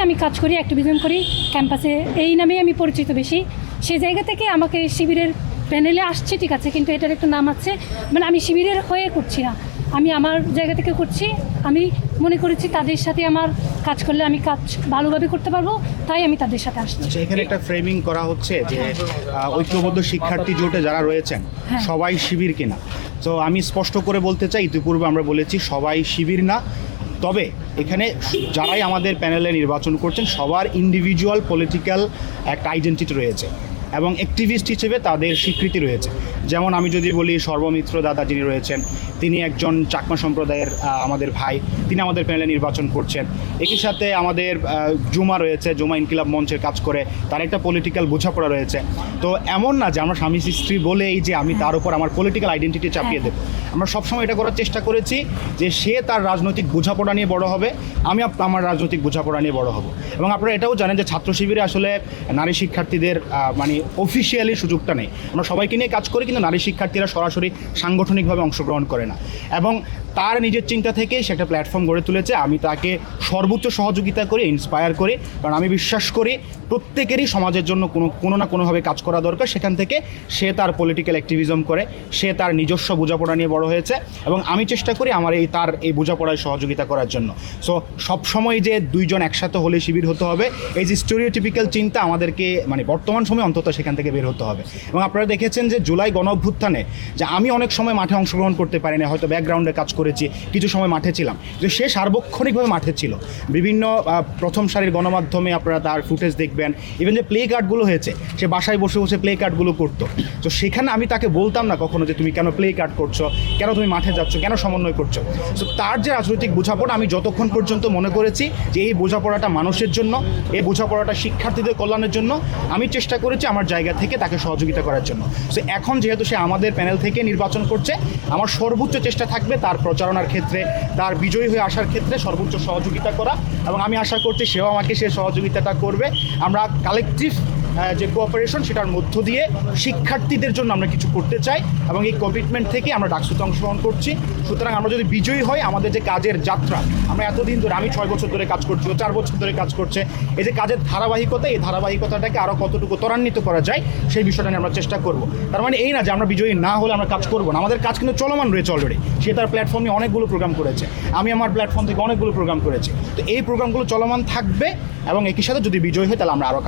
আমি কাজ করি অ্যাক্টিভিজম করি ক্যাম্পাসে এই নামেই আমি পরিচিত বেশি। সেই জায়গা থেকে আমাকে শিবিরের প্যানেলে আসছে ঠিক আছে কিন্তু এটার একটা নাম আছে। মানে আমি শিবিরের হয়ে করছি না। আমি আমার জায়গা থেকে করছি আমি মনে করেছি তাদের সাথে আমার কাজ করলে আমি কাজ ভালোভাবে করতে পারব তাই আমি তাদের সাথে আসছি। আচ্ছা এখানে একটা ফ্রেমিং করা হচ্ছে যে আহ, ঐক্যবদ্ধ শিক্ষার্থী জোটে যারা রয়েছেন হ্যাঁ। সবাই শিবির কিনা? তো আমি স্পষ্ট করে বলতে চাই ইতিপূর্বে আমরা বলেছি সবাই শিবির না। তবে এখানে যারাই আমাদের প্যানেলে নির্বাচন করছেন, সবার ইন্ডিভিজুয়াল পলিটিক্যাল একটা আইডেন্টিটি রয়েছে এবং অ্যাক্টিভিস্ট হিসেবে তাদের স্বীকৃতি রয়েছে। যেমন আমি যদি বলি, সর্বমিত্র দাদা যিনি রয়েছেন, তিনি একজন চাকমা সম্প্রদায়ের আমাদের ভাই, তিনি আমাদের প্যানেলে নির্বাচন করছেন। একই সাথে আমাদের জুমা রয়েছে, জুমা ইনকিলাব মঞ্চের কাজ করে, তার একটা পলিটিক্যাল বোঝাপড়া রয়েছে। তো এমন না যে আমরা স্বামী স্ত্রী বলেই যে আমি তার উপর আমার পলিটিক্যাল আইডেন্টিটি চাপিয়ে দেবো। আমরা সবসময় এটা করার চেষ্টা করেছি যে সে তার রাজনৈতিক বোঝাপড়া নিয়ে বড় হবে, আমি আমার রাজনৈতিক বোঝাপড়া নিয়ে বড় হব। এবং আপনারা এটাও জানেন যে ছাত্র শিবিরে আসলে নারী শিক্ষার্থীদের মানে অফিসিয়ালি সুযোগটা নেই। আমরা সবাইকে নিয়ে কাজ করি, কিন্তু নারী শিক্ষার্থীরা সরাসরি সাংগঠনিকভাবে অংশগ্রহণ করে না। এবং তার নিজের চিন্তা থেকে সে একটা প্ল্যাটফর্ম গড়ে তুলেছে। আমি তাকে সর্বোচ্চ সহযোগিতা করে ইন্সপায়ার করি, কারণ আমি বিশ্বাস করি প্রত্যেকেরই সমাজের জন্য কোনো কোনো না কোনোভাবে কাজ করা দরকার। সেখান থেকে সে তার পলিটিক্যাল অ্যাক্টিভিজম করে, সে তার নিজস্ব বোঝাপড়া নিয়ে বড় হয়েছে এবং আমি চেষ্টা করি আমার এই, তার এই বোঝাপড়ায় সহযোগিতা করার জন্য। সো সবসময় যে দুইজন একসাথে হলে শিবির হতে হবে, এই যে স্টোরিওটিপিক্যাল চিন্তা আমাদেরকে মানে বর্তমান সময়ে অন্তত সেখান থেকে বের হতে হবে। এবং আপনারা দেখেছেন যে জুলাই গণ অভ্যুত্থানে যে আমি অনেক সময় মাঠে অংশগ্রহণ করতে পারিনি, হয়তো ব্যাকগ্রাউন্ডে কাজ করেছি, কিছু সময় মাঠে ছিলাম। যে সে সার্বক্ষণিকভাবে মাঠে ছিল। বিভিন্ন প্রথম সারির গণমাধ্যমে আপনারা তার ফুটেজ দেখবেন ইভেন যে প্লে কার্ডগুলো হয়েছে, সে বাসায় বসে বসে প্লে কার্ডগুলো করতো। তো সেখানে আমি তাকে বলতাম না কখনো যে তুমি কেন প্লে কার্ড করছ, কেন তুমি মাঠে যাচ্ছ, কেন সমন্বয় করছ। তো তার যে রাজনৈতিক বোঝাপড়া আমি যতক্ষণ পর্যন্ত মনে করেছি যে এই বোঝাপড়াটা মানুষের জন্য, এই বোঝাপড়াটা শিক্ষার্থীদের কল্যাণের জন্য, আমি চেষ্টা করেছি আমার জায়গা থেকে তাকে সহযোগিতা করার জন্য। সো এখন যেহেতু সে আমাদের প্যানেল থেকে নির্বাচন করছে, আমার সর্বোচ্চ চেষ্টা থাকবে তার প্রচারণার ক্ষেত্রে, তার বিজয়ী হয়ে আসার ক্ষেত্রে সর্বোচ্চ সহযোগিতা করা। এবং আমি আশা করছি সেও আমাকে সে সহযোগিতাটা করবে। আমরা কালেকটিভ যে কোঅপারেশন সেটার মধ্য দিয়ে শিক্ষার্থীদের জন্য আমরা কিছু করতে চাই এবং এই কমিটমেন্ট থেকে আমরা ডাকসুতে অংশগ্রহণ করছি। সুতরাং আমরা যদি বিজয়ী হই, আমাদের যে কাজের যাত্রা, আমরা এতদিন ধরে, আমি ছয় বছর ধরে কাজ করছি ও চার বছর ধরে কাজ করছে, এই যে কাজের ধারাবাহিকতা, এই ধারাবাহিকতাটাকে আরও কতটুকু ত্বরান্বিত করা যায়, সেই বিষয়টা নিয়ে আমরা চেষ্টা করব। তার মানে এই না যে আমরা বিজয়ী না হলে আমরা কাজ করব না। আমাদের কাজ কিন্তু চলমান রয়েছে অলরেডি সে তার প্ল্যাটফর্ম অনেকগুলো প্রোগ্রাম করেছে। আমি আমার প্ল্যাটফর্ম থেকে অনেকগুলো প্রোগ্রাম করেছি। তো এই প্রোগ্রামগুলো চলমান থাকবে এবং একই সাথে যদি বিজয়ী হয় তাহলে আমরা আরও